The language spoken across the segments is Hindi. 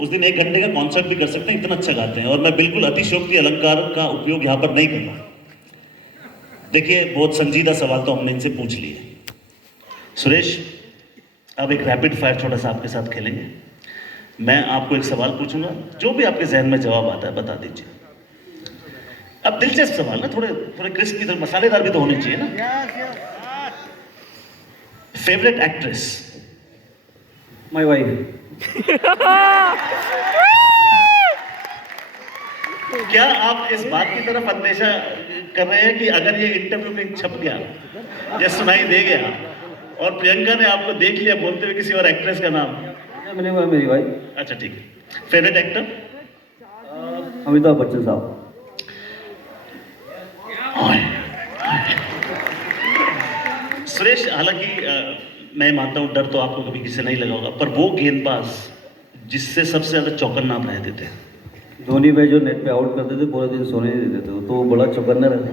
उस दिन 1 घंटे का कॉन्सर्ट भी कर सकते हैं, इतना अच्छा गाते हैं। और मैं बिल्कुल अतिशयोक्ति अलंकार का उपयोग यहाँ पर नहीं कर रहा। देखिए, बहुत संजीदा सवाल तो हमने इनसे पूछ लिए। सुरेश, अब एक रैपिड फायर छोटा सा आपके साथ खेलेंगे। मैं आपको एक सवाल पूछूंगा, जो भी आपके जहन में जवाब आता है बता दीजिए। अब दिलचस्प सवाल ना, थोड़े थोड़े क्रिस्पी, थोड़े मसालेदार भी तो होने चाहिए ना। Favourite actress? My wife. क्या आप इस बात की तरफ अंदेशा कर रहे हैं कि अगर ये इंटरव्यू में छप गया या सुनाई दे गया और प्रियंका ने आपको देख लिया बोलते हुए किसी और एक्ट्रेस का नाम? मैंने बोला मेरी वाइफ। अच्छा, ठीक है। Favourite actor? अमिताभ बच्चन साहब। सुरेश, हालांकि मैं मानता हूं डर तो आपको कभी किसी से नहीं लगा होगा, पर वो गेंदबाज जिससे सबसे ज्यादा चौकन्ना आप रहते थे? धोनी भाई जो नेट पे आउट करते थे, पूरा दिन सोने नहीं देते थे, तो वो बड़ा चौकन्ना रहता।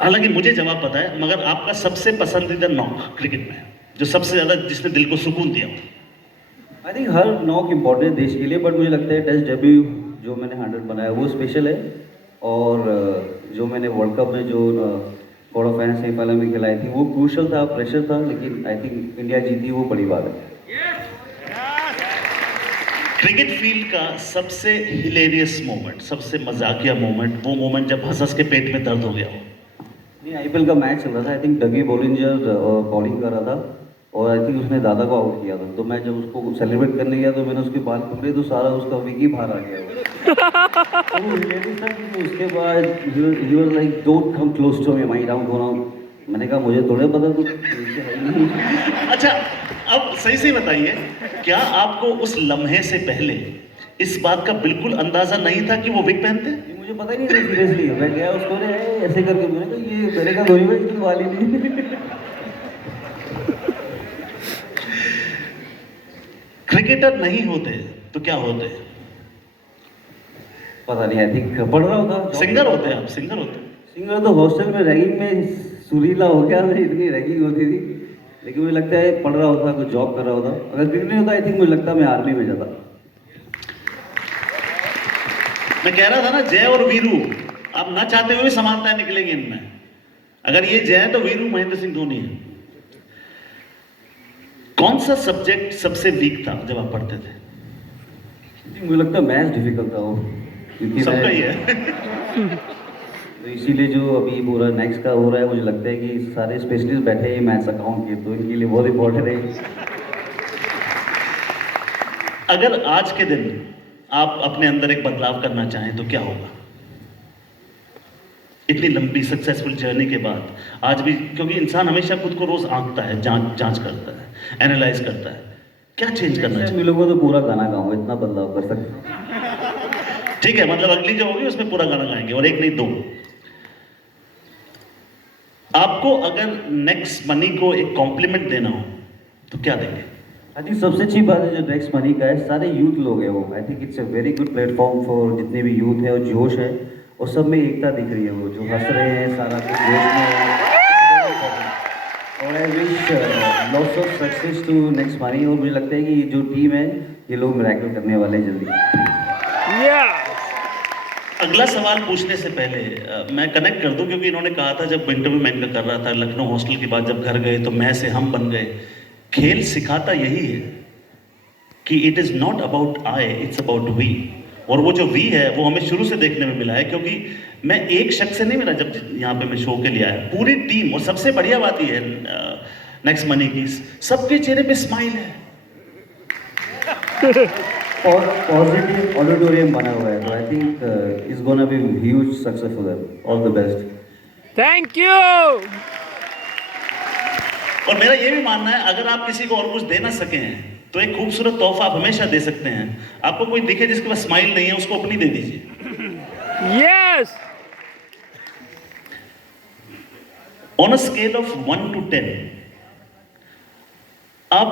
हालांकि मुझे जवाब पता है, मगर आपका सबसे पसंदीदा नॉक क्रिकेट में, जो सबसे ज्यादा जिसने दिल को सुकून दिया? I think her knock important देश के लिए, बट मुझे लगता है टेस्ट डेब्यू जो मैंने 100 बनाया वो स्पेशल है। और जो मैंने वर्ल्ड कप में जो कोड ऑफ फाइनल सेमीफाइनल में खिलाई थी वो क्रूशल था, प्रेशर था, लेकिन आई थिंक इंडिया जीती, वो बड़ी बात है। क्रिकेट फील्ड का सबसे हिलेरियस मोमेंट, सबसे मजाकिया मोमेंट, वो मोमेंट जब हंस के पेट में दर्द हो गया हो? नहीं, आईपीएल का मैच चल रहा था, आई थिंक डगी बॉलिंजर बॉलिंग कर रहा था और आई थिंक उसने दादा को आउट किया था। तो मैं जब उसको सेलिब्रेट करने गया तो मैंने उसके बाल पकड़े तो सारा उसका विकी बाहर आ गया। तो वो hilarious था क्योंकि उसके बाद ही was like don't come close to me, my down हो रहा हूँ। मैंने कहा मुझे थोड़े पता तू है ही नहीं। अच्छा, अब सही से बताइए, क्या आपको उस लम्हे से पहले इस बात का बिल्कुल अंदाजा नहीं था कि वो विग पहनते? ये मुझे पता ही नहीं था सीरियसली। मैं गया उसको ने ऐसे करके, मैंने कहा ये मेरे का धोनी भाई इसकी वाली नहीं। क्रिकेटर नहीं होते तो क्या होते? पता नहीं, आई थिंक पढ़ रहा होता। सिंगर होते? आप सिंगर होते? सिंगर तो हॉस्टल में रैगिंग में सुरीला हो गया, मेरी इतनी रैगिंग होती थी। लेकिन मुझे लगता है पढ़ रहा होता, कुछ जॉब कर रहा होता। अगर क्रिकेट नहीं होता आई थिंक मुझे लगता है मैं आर्मी में जाता। मैं कह रहा था ना, जय और वीरू, आप ना चाहते हुए भी समानताएं निकलेंगी इनमें। अगर ये जय है तो वीरू महेंद्र सिंह धोनी है। कौन सा सब्जेक्ट सबसे वीक था जब आप पढ़ते थे? मुझे लगता है मैथ्स डिफिकल्ट था वो, क्योंकि सबका ही है। तो इसीलिए जो अभी पूरा नेक्स्ट का हो रहा है, मुझे लगता है कि सारे स्पेशलिस्ट बैठे हैं मैथ्स अकाउंट के, तो इनके लिए बहुत इंपॉर्टेंट है। अगर आज के दिन आप अपने अंदर एक बदलाव करना चाहें तो क्या होगा? इतनी लंबी सक्सेसफुल जर्नी के बाद आज भी, क्योंकि इंसान हमेशा खुद को रोज आंकता है, जांच करता है, एनालाइज करता है, क्या चेंज करना चाहिए? मिलूंगा तो पूरा गाना गाऊंगा, इतना बदलाव कर सकते हैं। ठीक है, मतलब अगली जो होगी उसमें पूरा गाना गाएंगे, और एक नहीं दो। आपको अगर नेक्स्ट मनी को एक कॉम्प्लीमेंट देना हो तो क्या देंगे? आई थिंक सबसे अच्छी बात है जो नेक्स्ट मनी का है, सारे यूथ लोग हैं वो। I think it's a very good platform for जितने भी यूथ है, और जोश है और सब में एकता दिख रही है, वो जो हंस रहे हैं, सारा कुछ जोश में है। और I wish lots of success to Next Money. और मुझे लगता है कि ये जो टीम है ये लोग मिरेकल करने वाले हैं जल्दी। अगला सवाल पूछने से पहले मैं कनेक्ट कर दूं, क्योंकि इन्होंने कहा था जब इंटरव्यू मैं इनका कर रहा था, लखनऊ हॉस्टल के बाद जब घर गए तो मैं से हम बन गए। खेल सिखाता यही है कि it is not about I, it's about we. और वो जो वी है वो हमें शुरू से देखने में मिला है, क्योंकि मैं एक शख्स से नहीं मिला जब यहाँ पे मैं शो के लिए आया, पूरी टीम। और सबसे बढ़िया बात ये है नेक्स्ट मनी की, सबके चेहरे पे स्माइल है। और पॉजिटिव ऑडिटोरियम बना हुआ है, तो I think it's gonna be huge success for them. All the best. Thank you. और मेरा ये भी मानना है, अगर आप किसी को और कुछ दे ना सके हैं तो एक खूबसूरत तोहफा आप हमेशा दे सकते हैं। आपको कोई दिखे जिसके पास स्माइल नहीं है, उसको अपनी दे दीजिए। Yes. On a scale of 1 to 10 आप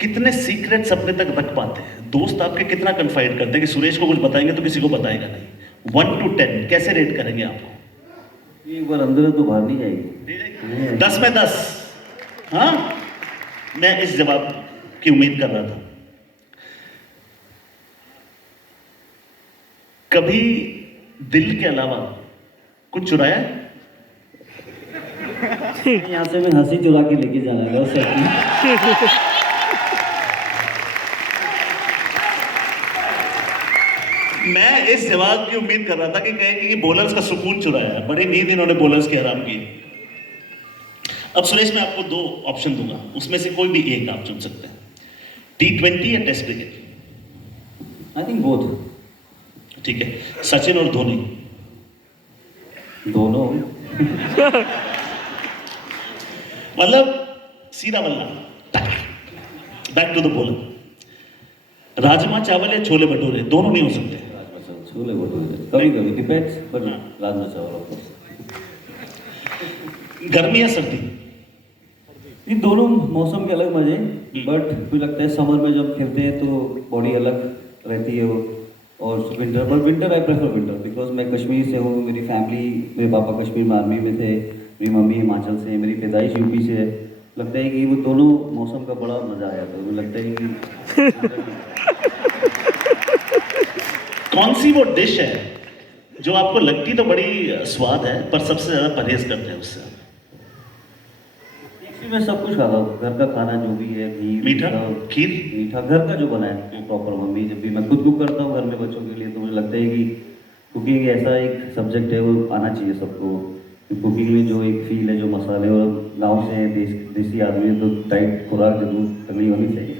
कितने सीक्रेट्स अपने तक रख पाते हैं? दोस्त आपके कितना कन्फाइड करते हैं कि सुरेश को कुछ बताएंगे तो किसी को बताएगा नहीं? 1 to 10 कैसे रेट करेंगे आपको? एक बार अंदर है तो बाहर नहीं जाएगी। 10 में 10। हाँ, मैं इस जवाब की उम्मीद कर रहा था। कभी दिल के अलावा कुछ चुराया है? यहाँ से मैं हंसी चुरा के लेके जाऊंगा उस सेट में। मैं इस जवाब की उम्मीद कर रहा था कि कहेंगे कि बॉलर्स का सुकून चुराया है, बड़ी नींद इन्होंने बॉलर्स की हराम की। अब सुरेश, मैं आपको 2 ऑप्शन दूंगा, उसमें से कोई भी एक आप चुन सकते हैं, T20 या test cricket. I think both. ठीक है, सचिन और धोनी। दोनों। मतलब सीधा बल्ला, back to the bowler. Rajma चावल या छोले भटूरे, दोनों नहीं हो सकते। छोले भटूरे कभी कभी डिपेंड्स, बट राजमा चावल ऑफ कोर्स। गर्मी या सर्दी? ये दोनों मौसम के अलग मजे, बट मुझे लगता है समर में जब खेलते हैं तो बॉडी अलग रहती है वो, और winter, but winter I prefer winter because मैं कश्मीर से हूँ, मेरी फैमिली, मेरे पापा कश्मीर में आर्मी में थे, मेरी मम्मी हिमाचल से है, मेरी पैदाइश यूपी से है। लगता है कि वो दोनों मौसम का बड़ा मजा आया था, मुझे लगता है कि कौन सी वो डिश है जो आपको लगती तो बड़ी स्वाद है पर सबसे ज्यादा परहेज करते हैं उससे? मैं सब कुछ खाता हूँ, घर का खाना जो भी है, घी, मीठा, खीर, मीठा घर का जो बना है प्रॉपर। मम्मी जब भी मैं खुद कुक करता हूँ घर में बच्चों के लिए, तो मुझे लगता है कि कुकिंग ऐसा एक सब्जेक्ट है, वो आना चाहिए सबको। कुकिंग में जो एक फील है, जो मसाले, और गांव से हैं, देसी आदमी है, तो डाइट खुराक जरूर तगड़ी होनी चाहिए।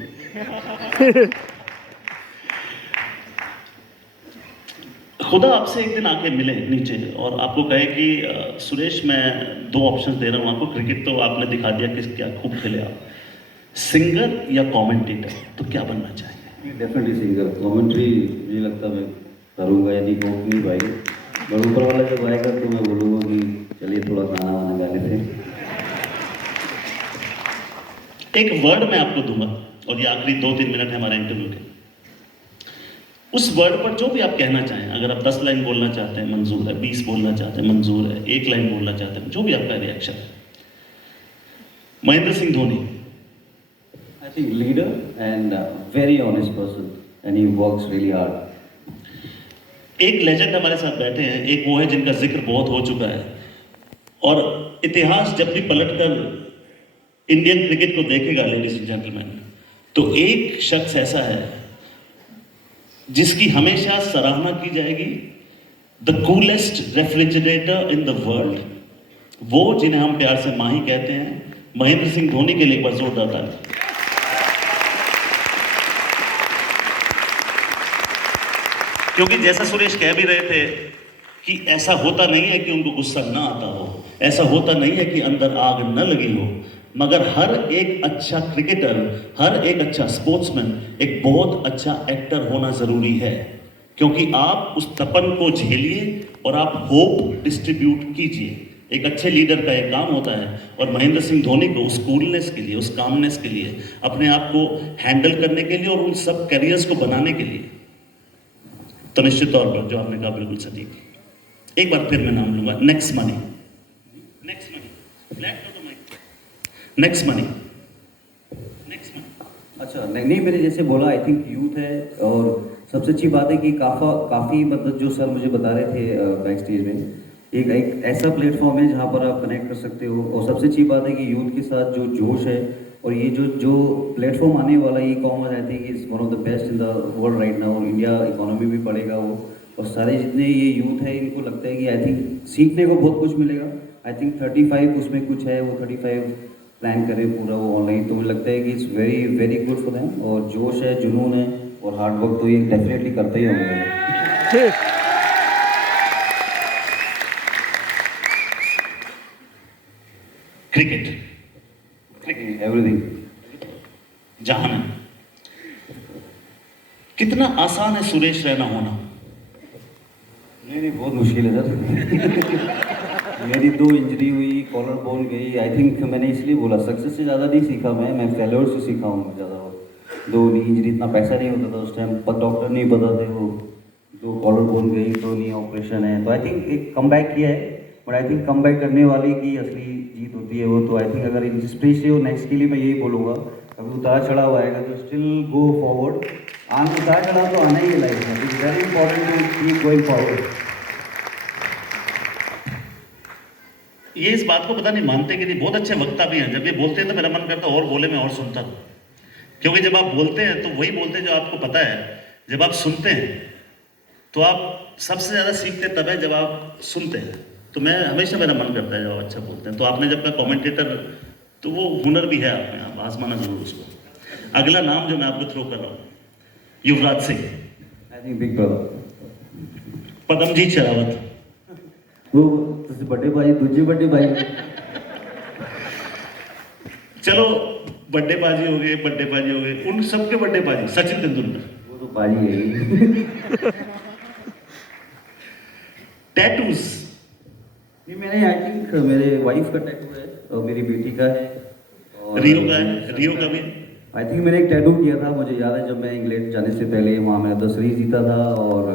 खुदा आपसे एक दिन आके मिले नीचे और आपको कहे कि सुरेश, मैं 2 ऑप्शंस दे रहा हूँ आपको, क्रिकेट तो आपने दिखा दिया कि क्या खूब खेले आप, सिंगर या कमेंटेटर, तो क्या बनना चाहेंगे? Definitely singer. कमेंट्री मुझे लगता है मैं करूँगा, यदि हो नहीं पाएगी, बट ऊपर वाला जब आएगा तो मैं बोलूँगा कि चलिए थोड़ा गाना वाना गा लेते हैं। एक वर्ड मैं आपको दूंगा और ये आखिरी 2-3 मिनट है हमारे इंटरव्यू के। उस वर्ड पर जो भी आप कहना चाहें, अगर आप 10 लाइन बोलना चाहते हैं मंजूर है, 20 बोलना चाहते हैं मंजूर है, 1 लाइन बोलना चाहते हैं, जो भी आपका रिएक्शन है। Mahendra Singh Dhoni. I think leader and very honest person and he works really hard. एक लेजेंड हमारे साथ बैठे हैं, एक वो है जिनका जिक्र बहुत हो चुका है, और इतिहास जब भी पलटकर इंडियन क्रिकेट को देखेगा लेडीज एंड जेंटलमैन, तो एक शख्स ऐसा है जिसकी हमेशा सराहना की जाएगी, the coolest refrigerator in the world, वो जिन्हें हम प्यार से माही कहते हैं, महेंद्र सिंह धोनी के लिए एक बार जोरदार ताली। क्योंकि जैसा सुरेश कह भी रहे थे कि ऐसा होता नहीं है कि उनको गुस्सा ना आता हो, ऐसा होता नहीं है कि अंदर आग न लगी हो, मगर हर एक अच्छा क्रिकेटर, हर एक अच्छा स्पोर्ट्समैन एक बहुत अच्छा एक्टर होना जरूरी है, क्योंकि आप उस तपन को झेलिए और आप होप डिस्ट्रीब्यूट कीजिए। एक अच्छे लीडर का एक काम होता है, और महेंद्र सिंह धोनी को उस कूलनेस के लिए, उस कामनेस के लिए, अपने आप को हैंडल करने के लिए और उन सब कैरियर्स को बनाने के लिए, तो निश्चित तौर पर जो आपने कहा बिल्कुल सटीक। एक बार फिर मैं नाम लूंगा, Next Money, Next Money, flat to the mic, Next Money, Next Money. अच्छा, नहीं मैंने जैसे बोला, आई थिंक यूथ है, और सबसे अच्छी बात है कि काफ़ी मतलब जो सर मुझे बता रहे थे बैक स्टेज में, एक ऐसा प्लेटफॉर्म है जहाँ पर आप कनेक्ट कर सकते हो, और सबसे अच्छी बात है कि यूथ के साथ जो जोश है, और ये जो प्लेटफॉर्म आने वाला है, e commerce, I think is one of the best in the world right now, और इंडिया इकोनॉमी भी बढ़ेगा वो, और सारे जितने ये यूथ है इनको लगता है कि आई थिंक सीखने को बहुत कुछ मिलेगा। आई थिंक 35 उसमें कुछ है, वो 35 प्लान करें पूरा वो ऑनलाइन, तो मुझे लगता है कि it's very very good for them, और जोश है, जुनून है और हार्ड वर्क तो ये डेफिनेटली करते ही होंगे। क्रिकेट, एवरीथिंग जहान है। कितना आसान है सुरेश रैना होना? नहीं, बहुत मुश्किल है सर। मेरी 2 इंजरी हुई, कॉलर बोन गई, आई थिंक मैंने इसलिए बोला सक्सेस से ज़्यादा नहीं सीखा मैं फेलियर से सीखा हूँ ज़्यादा। 2 नी इंजरी, इतना पैसा नहीं होता था उस टाइम, पर डॉक्टर नहीं बताते, वो 2 कॉलर बोन गई, 2 नी ऑपरेशन है, तो आई थिंक एक कम बैक किया है, but I think come back करने वाले की असली जीत होती है वो। तो आई थिंक अगर स्पेशली वो नेक्स्ट के लिए मैं यही बोलूँगा कभी उतार चढ़ाव आएगा तो स्टिल गो फॉरवर्ड। उतार चढ़ाव तो आना ही है लाइफ में, it's very important to keep going forward. ये इस बात को पता नहीं मानते कि नहीं, बहुत अच्छे वक्ता भी हैं, जब ये बोलते हैं तो मेरा मन करता है और बोले, मैं और सुनता हूँ। क्योंकि जब आप बोलते हैं तो वही बोलते हैं जो आपको पता है, जब आप सुनते हैं तो आप सबसे ज़्यादा सीखते तब है जब आप सुनते हैं। तो मैं हमेशा, मेरा मन करता है जब आप अच्छा बोलते हैं। तो आपने जब कहा कमेंटेटर, तो वो हुनर भी है आप में, आप आजमाना जरूर उसको। अगला नाम जो मैं आपको थ्रो कर रहा हूँ, Yuvraj Singh, I think big brother. Padamjeet Sherawat, वो तुझे बड़े भाई, दूजे बड़े भाई। चलो बर्थडे बाजी हो गए, बर्थडे बाजी हो गए, उन सबके बर्थडे बाजी, सचिन तेंदुलकर, वो तो बाजी है ही। टैटूज, ये मैंने आई थिंक मेरे वाइफ का टैटू है और मेरी बेटी का है और रियो का है, रियो का भी। आई थिंक मैंने एक टैटू किया था, मुझे याद है जब मैं इंग्लैंड जाने से पहले वहाँ मैंने 10 सीरीज जीता था और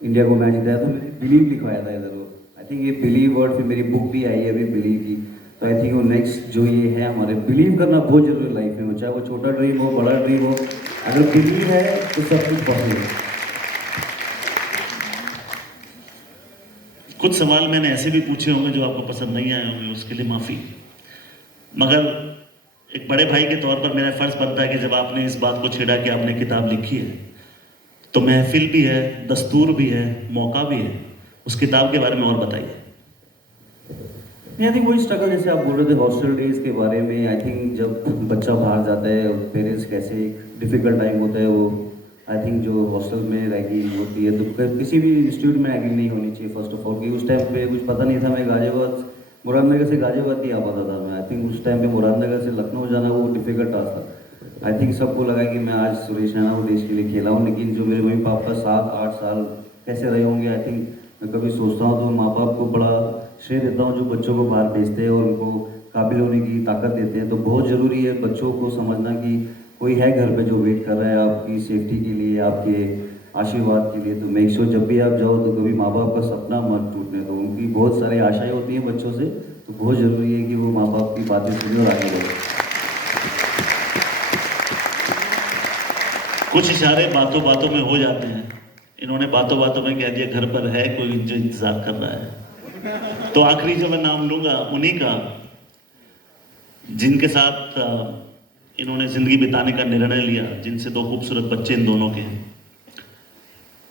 इंडिया को मैच जिताया, तो मैंने बिलीव लिखवाया था इधर। आई थिंक ये बिलीव वर्ड, फिर मेरी बुक भी आई है अभी बिलीव की। तो आई थिंक वो नेक्स्ट जो ये है हमारे, बिलीव करना बहुत जरूरी है लाइफ में, चाहे वो छोटा ड्रीम हो बड़ा ड्रीम हो, अगर बिलीव है तो सब कुछ पॉसिबल है। कुछ सवाल मैंने ऐसे भी पूछे होंगे जो आपको पसंद नहीं आए होंगे, उसके लिए माफ़ी। मगर एक बड़े भाई के तौर पर मेरा फर्ज बनता है कि जब आपने इस बात को छेड़ा कि आपने किताब लिखी है, तो महफिल भी है, दस्तूर भी है, मौका भी है, उस किताब के बारे में और बताइए। आई थिंक वही स्ट्रगल जैसे आप बोल रहे थे हॉस्टल डेज के बारे में। आई थिंक जब बच्चा बाहर जाता है और पेरेंट्स कैसे डिफिकल्ट टाइम होता है वो, आई थिंक जो हॉस्टल में रैगिंग होती है, तो किसी भी इंस्टीट्यूट में रैगिंग नहीं होनी चाहिए फर्स्ट ऑफ ऑल। कि उस टाइम पे कुछ पता नहीं था, मैं गाजियाबाद, मुरादनगर से गाजियाबाद ही आ पाता था मैं। आई थिंक उस टाइम पे मुरादनगर से लखनऊ जाना वो डिफिकल्ट टास्क था। आई थिंक सबको लगा कि मैं आज सुरेश रैना वो देश के लिए खेला हूँ, लेकिन जो मेरे मम्मी पापा 7-8 साल कैसे रहे होंगे, आई थिंक मैं कभी सोचता हूँ तो माँ बाप को बड़ा श्रेय देता हूँ जो बच्चों को बाहर भेजते हैं और उनको काबिल होने की ताकत देते हैं। तो बहुत ज़रूरी है बच्चों को समझना कि कोई है घर पे जो वेट कर रहा है आपकी सेफ्टी के लिए, आपके आशीर्वाद के लिए। तो मेक श्योर जब भी आप जाओ तो कभी माँ बाप का सपना मत टूटने दो। उनकी बहुत सारी आशाएं होती हैं बच्चों से, तो बहुत ज़रूरी है कि वो माँ बाप की बातें सुने और आगे बढ़े। कुछ इशारे बातों बातों में हो जाते हैं, इन्होंने बातों बातों में कह दिया घर पर है कोई जो इंतजार कर रहा है। तो आखिरी जो मैं नाम लूंगा उन्हीं का, जिनके साथ इन्होंने जिंदगी बिताने का निर्णय लिया, जिनसे 2 खूबसूरत बच्चे इन दोनों के हैं।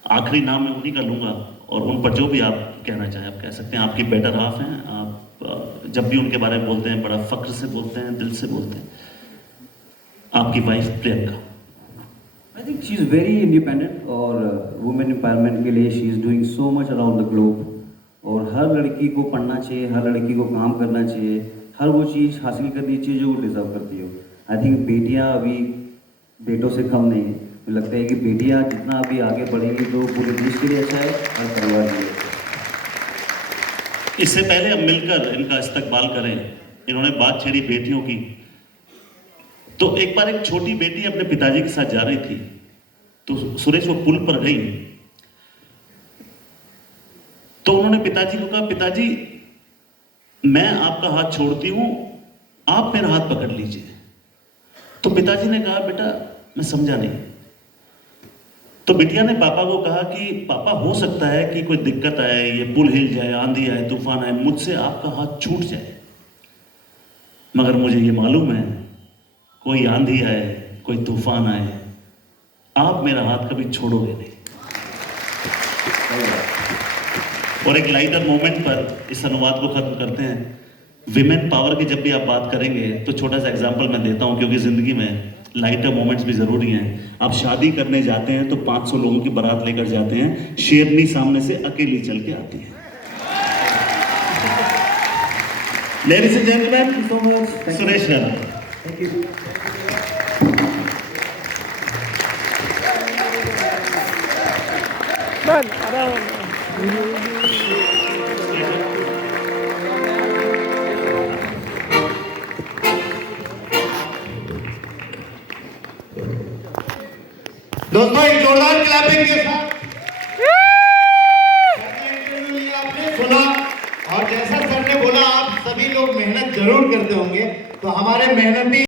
आखिरी नाम मैं उन्हीं का लूंगा और उन पर जो भी आप कहना चाहें आप कह सकते हैं। आपकी बेटर हाफ हैं, आप जब भी उनके बारे में बोलते हैं बड़ा फख्र से बोलते हैं, दिल से बोलते हैं। आपकी wife Priyanka, I think she is very independent और वुमेन एम्पावरमेंट के लिए she is doing so much around the globe. और हर लड़की को पढ़ना चाहिए, हर लड़की को काम करना चाहिए, हर वो चीज़ हासिल करनी चाहिए जो वो डिज़र्व करती हो। आई थिंक बेटियां अभी बेटों से कम नहीं है। मुझे लगता है कि बेटियां जितना अभी आगे बढ़ेंगी तो पूरे देश के लिए अच्छा है और परिवार के लिए। इससे पहले हम मिलकर इनका इस्तकबाल करें, इन्होंने बात छेड़ी बेटियों की। तो एक बार एक छोटी बेटी अपने पिताजी के साथ जा रही थी, तो सुरेश वो पुल पर गई, तो उन्होंने पिताजी को कहा, पिताजी मैं आपका हाथ छोड़ती हूं, आप मेरा हाथ पकड़ लीजिए। तो पिताजी ने कहा, बेटा मैं समझा नहीं। तो बिटिया ने पापा को कहा कि पापा हो सकता है कि कोई दिक्कत आए, ये पुल हिल जाए, आंधी आए, तूफान आए, मुझसे आपका हाथ छूट जाए, मगर मुझे ये मालूम है कोई आंधी आए, कोई तूफान आए, आप मेरा हाथ कभी छोड़ोगे नहीं। और एक लाइटर मोमेंट पर इस अनुवाद को खत्म करते हैं। विमेन पावर की जब भी आप बात करेंगे तो छोटा सा एग्जांपल मैं देता हूं, क्योंकि जिंदगी में लाइटर मोमेंट्स भी जरूरी हैं। आप शादी करने जाते हैं तो 500 लोगों की बारात लेकर जाते हैं, शेरनी सामने से अकेली चल के आती है। Ladies and gentleman, Suresh Raina. Thank you. दोस्तों एक जोरदार क्लैपिंग के साथ इंटरव्यू लिया, आपने सुना और जैसा सर ने बोला आप सभी लोग मेहनत जरूर करते होंगे, तो हमारे मेहनती